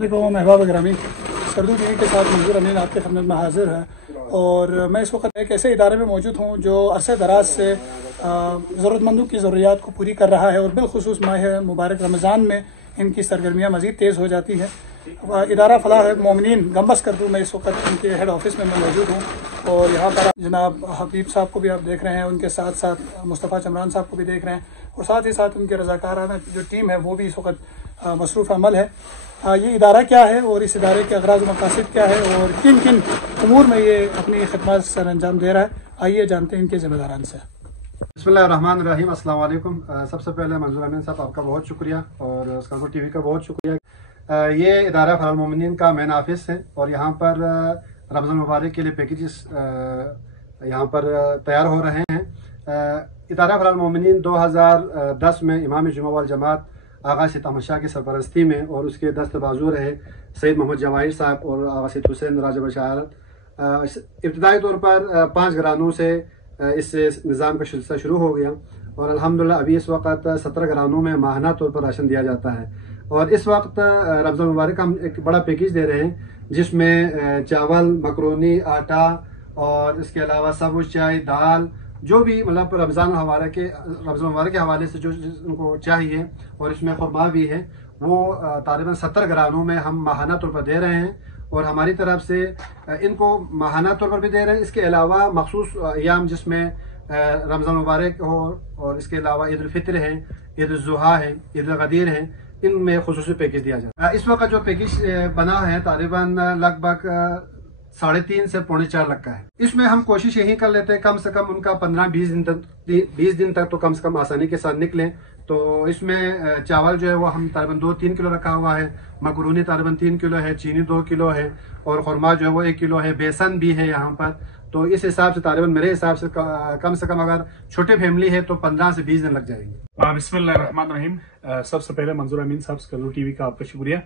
देखो महबाब ग्रामीण सरदू टीवी के साथ मंजूर अमीन आपके खिदमत में हाजिर है। और मैं इस वक्त एक ऐसे इदारे में मौजूद हूँ जो अरसे दराज से ज़रूरतमंदों की ज़रूरियात को पूरी कर रहा है और बिलखुसूस माह मुबारक रमज़ान में इनकी सरगर्मियाँ मज़ीद तेज़ हो जाती हैं। इदारा फलाह मोमिनीन गम्बस करदू में इस वक्त इनके हेड ऑफिस में मैं मौजूद हूँ और यहाँ पर जनाब हबीब साहब को भी आप देख रहे हैं, उनके साथ साथ मुस्तफ़ा चमरान साहब को भी देख रहे हैं और साथ ही साथ उनके रज़ाकाराना जो टीम है वो भी इस वक्त मसरूफ़ अमल है। ये इदारा क्या है और इस इदारे के अगराज़ मकासद क्या है और किन किन उमूर में ये अपनी खिदमत सर अंजाम दे रहा है, आइए जानते हैं इनके ज़िम्मेदारान से। बिस्मिल्लाहिर्रहमानिर्रहीम, अस्सलाम वालेकुम। सबसे पहले मंजूर अमीन साहब आपका बहुत शुक्रिया और स्काउट टीवी का बहुत शुक्रिया। ये इदारा फलाह मोमिनीन का मेन ऑफिस है और यहाँ पर रमज़ान मुबारक के लिए पैकेजेस यहाँ पर तैयार हो रहे हैं। इदारा फलाह मोमिनीन 2010 में इमाम जुमा वल जमात आगा सैयद अहमद शाह की सरपरस्ती में और उसके दस्त बाजू रहे सैयद मोहम्मद जवाहिर साहब और आगा सैयद हुसैन राजा बशारत इब्तदाई तौर पर 5 घरानों से इस निज़ाम का सिलसिला शुरू हो गया और अल्हम्दुलिल्लाह अभी इस वक्त 17 घरानों में माहाना तौर पर राशन दिया जाता है। और इस वक्त रमज़ान मुबारक हम एक बड़ा पैकेज दे रहे हैं जिसमें चावल, मकरोनी, आटा और इसके अलावा सबूज चाय, दाल, जो भी मतलब रमज़ान मुबारक के हवाले से जो उनको चाहिए, और इसमें खुरमा भी है, वो तकरीबन 70 घरानों में हम माहाना तौर पर दे रहे हैं और हमारी तरफ से इनको माहाना तौर पर भी दे रहे हैं। इसके अलावा मखसूस अयाम जिसमें रमज़ान मुबारक हो और इसके अलावा ईद उल फित्र है, ईद उल ज़ुहा है, ईद उल ग़दीर है, इनमें खुसूसी पैकेज दिया जाता है। इस वक्त जो पैकेज बना है तकरीबन लगभग 3.5 से 4.25 लाख का है। इसमें हम कोशिश यही कर लेते हैं कम से कम उनका 15-20 दिन तक तो कम से कम आसानी के साथ निकलें। तो इसमें चावल जो है वो हम तकरीबन 2-3 किलो रखा हुआ है, मकरूनी तकरीबन 3 किलो है, चीनी 2 किलो है और खुरमा जो है वो 1 किलो है, बेसन भी है यहाँ पर। तो इस हिसाब से तकरीबन मेरे हिसाब से कम अगर छोटे फैमिली है तो 15 से 20 दिन लग जाएंगे। बिस्मिल्लाहिर्रहमानिर्रहीम। सबसे पहले मंजूर अमीन साहब स्काउट टीवी का आपका शुक्रिया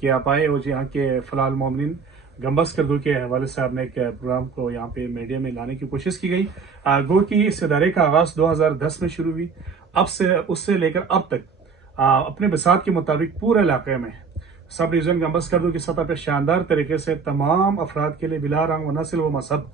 कि आप आए और यहाँ के फलाह मोमिनीन गम्बस करदू के हवाले से आपने एक प्रोग्राम को यहाँ पे मीडिया में लाने की कोशिश की गई। गो कि इस इदारे का आगाज 2010 में शुरू हुई, अब से उससे लेकर अब तक अपने बसात के मुताबिक पूरे इलाके में सब डिवीजन गम्बस करदू की सतह पर शानदार तरीके से तमाम अफराद के लिए बिला रंग व नस्ल व मजहब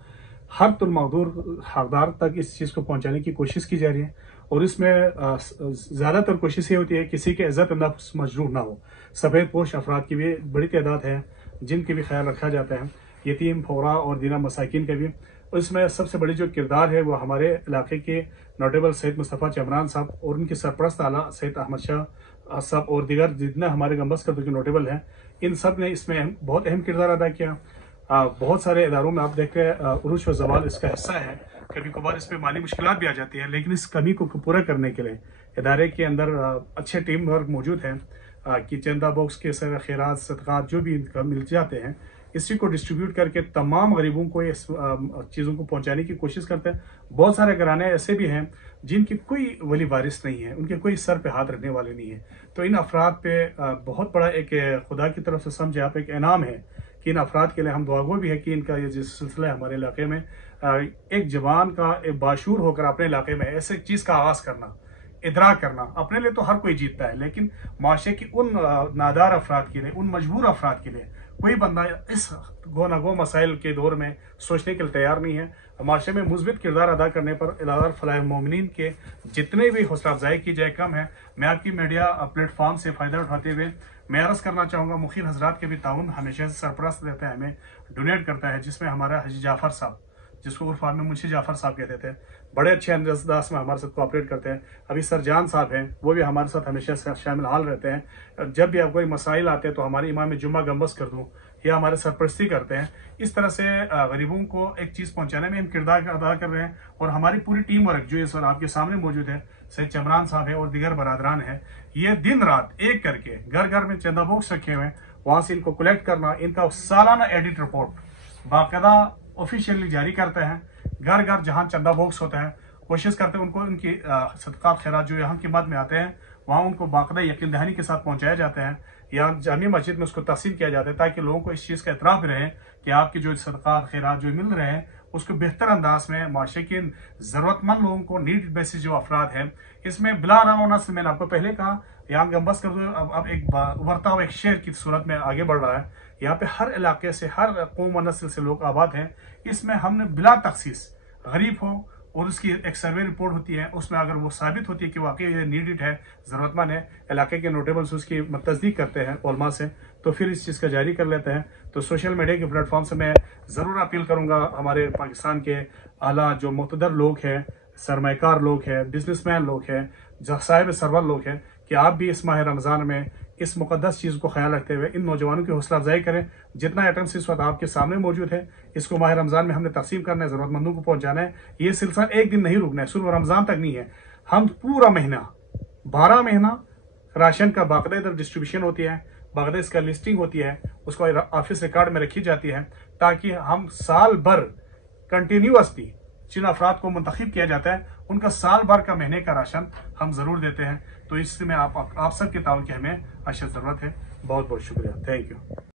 हर तुलमकदूर हकदार तक इस चीज़ को पहुँचाने की कोशिश की जा रही है। और इसमें ज़्यादातर कोशिश ये होती है किसी के इज्जत नफ्स मजरूह ना हो। सफ़ेद पोश अफराद की भी बड़ी तादाद है जिनके भी ख्याल रखा जाता है, यतीम, फोरा और दीना मसाकिन का भी। और इसमें सबसे बड़ी जो किरदार है वो हमारे इलाके के नोटेबल सैयद मुस्तफ़ा चमरान साहब और उनके सरपरस्त आला सैयद अहमद शाह साहब और दीगर जितने हमारे गम्बस करदू के नोटेबल हैं, इन सब ने इसमें बहुत अहम किरदार अदा किया। बहुत सारे इदारों में आप देख रहे हैं उरूज व ज़वाल इसका हिस्सा है। कभी कभार इसमें माली मुश्किलात भी आ जाती है, लेकिन इस कमी को पूरा करने के लिए इदारे के अंदर अच्छे टीम वर्क मौजूद है कि चंदा बॉक्स के खैरात सदक़ात जो भी इनका मिल जाते हैं, इसी को डिस्ट्रीब्यूट करके तमाम गरीबों को इस चीज़ों को पहुंचाने की कोशिश करते हैं। बहुत सारे घराने ऐसे भी हैं जिनकी कोई वली वारिस नहीं है, उनके कोई सर पे हाथ रखने वाले नहीं है। तो इन अफराद पे बहुत बड़ा एक खुदा की तरफ से समझे आप एक इनाम है कि इन अफराद के लिए हम दुआगो भी है कि इनका ये जिस सिलसिला है हमारे इलाके में एक जवान का एक बाशूर होकर अपने इलाके में ऐसे चीज़ का आगाज़ करना, इदराक करना। अपने लिए तो हर कोई जीतता है, लेकिन माशरे की उन नादार अफराद के लिए, उन मजबूर अफराद के लिए कोई बंदा इस गो न गो मसाइल के दौर में सोचने के लिए तैयार नहीं है। माशरे में मुस्बित किरदार अदा करने पर इदारा फलाह मोमिनीन के जितने भी हौसला अफजाई की जाए कम है। मैं आपकी मीडिया प्लेटफॉर्म से फ़ायदा उठाते हुए मैं अर्ज़ करना चाहूँगा, मुखिर हजरात के भी ताउन हमेशा से सरपरस्त रहता है, हमें डोनेट करता है, जिसमें हमारा हाजी जाफ़र साहब, जिसको उर्फ में मुंशी जाफ़र साहब कहते थे, बड़े अच्छे अंदाज में हमारे साथ कोऑपरेट करते हैं। अभी सर जान साहब हैं, वो भी हमारे साथ हमेशा शामिल हाल रहते हैं। जब भी आप कोई मसाइल आते हैं तो हमारी इमाम जुम्मा गम्बस करदू या हमारे सरपरस्ती करते हैं। इस तरह से गरीबों को एक चीज़ पहुंचाने में हम किरदार अदा कर रहे हैं। और हमारी पूरी टीम वर्क जो इस वक्त आपके सामने मौजूद है, सैयद चमरान साहब है और दीगर बरादरान है, ये दिन रात एक करके घर घर में चंदा बॉक्स रखे हुए हैं, वहां से इनको कलेक्ट करना, इनका सालाना एडिट रिपोर्ट बाकायदा ऑफिशियली जारी करते हैं। घर घर जहां चंदा बॉक्स होता है कोशिश करते हैं उनको उनकी सदकात खैरात जो यहाँ की मद में आते हैं वहाँ उनको बाकायदा यकीन दहानी के साथ पहुँचाया जाता है या जामी मस्जिद में उसको तकसीम किया जाता है, ताकि लोगों को इस चीज़ का इतराफ़ भी रहे कि आपकी जो सदक़ात खैरात जो मिल रहे हैं उसको बेहतर अंदाज में माशरे के ज़रूरतमंद लोगों को, नीड बेसिस जो अफराद हैं, इसमें बिला रहा होना से मैंने आपको पहले कहा, यहाँ गंबस कर दो अब एक उभरता हुआ एक शहर की सूरत में आगे बढ़ रहा है। यहाँ पे हर इलाके से, हर कौम व नस्ल से लोग आबाद हैं। इसमें हमने बिला तखसीस गरीब हो और उसकी एक सर्वे रिपोर्ट होती है, उसमें अगर वो साबित होती है कि वाकई ये नीडेड है, ज़रूरतमंद है, इलाके के नोटेबल्स उसकी तस्दीक करते हैं उलमा से, तो फिर इस चीज़ का जारी कर लेते हैं। तो सोशल मीडिया के प्लेटफॉर्म से मैं ज़रूर अपील करूँगा हमारे पाकिस्तान के आला जो मुक़तदर लोग हैं, सरमाकार लोग हैं, बिजनेसमैन लोग हैं, साहिब सरवर लोग हैं, कि आप भी इस माह रमज़ान में इस मुक़द्दस चीज़ को ख्याल रखते हुए इन नौजवानों की हौसला अफजाई करें। जितना आइटम्स इस वक्त आपके सामने मौजूद है, इसको माह रमज़ान में हमने तकसीम करना है, ज़रूरतमंदों को पहुँचाना है। ये सिलसिला एक दिन नहीं रुकना है, सिर्फ रमज़ान तक नहीं है, हम पूरा महीना 12 महीना राशन का बाकायदा इधर डिस्ट्रीब्यूशन होती है, बाकायदा इसका लिस्टिंग होती है, उसको ऑफिस रिकॉर्ड में रखी जाती है, ताकि हम साल भर कंटिन्यूअसली जिन अफराद को मुंतखब किया जाता है उनका साल भर का महीने का राशन हम ज़रूर देते हैं। तो इसमें आप सब के ताउन की हमें अशद ज़रूरत है। बहुत बहुत शुक्रिया, थैंक यू।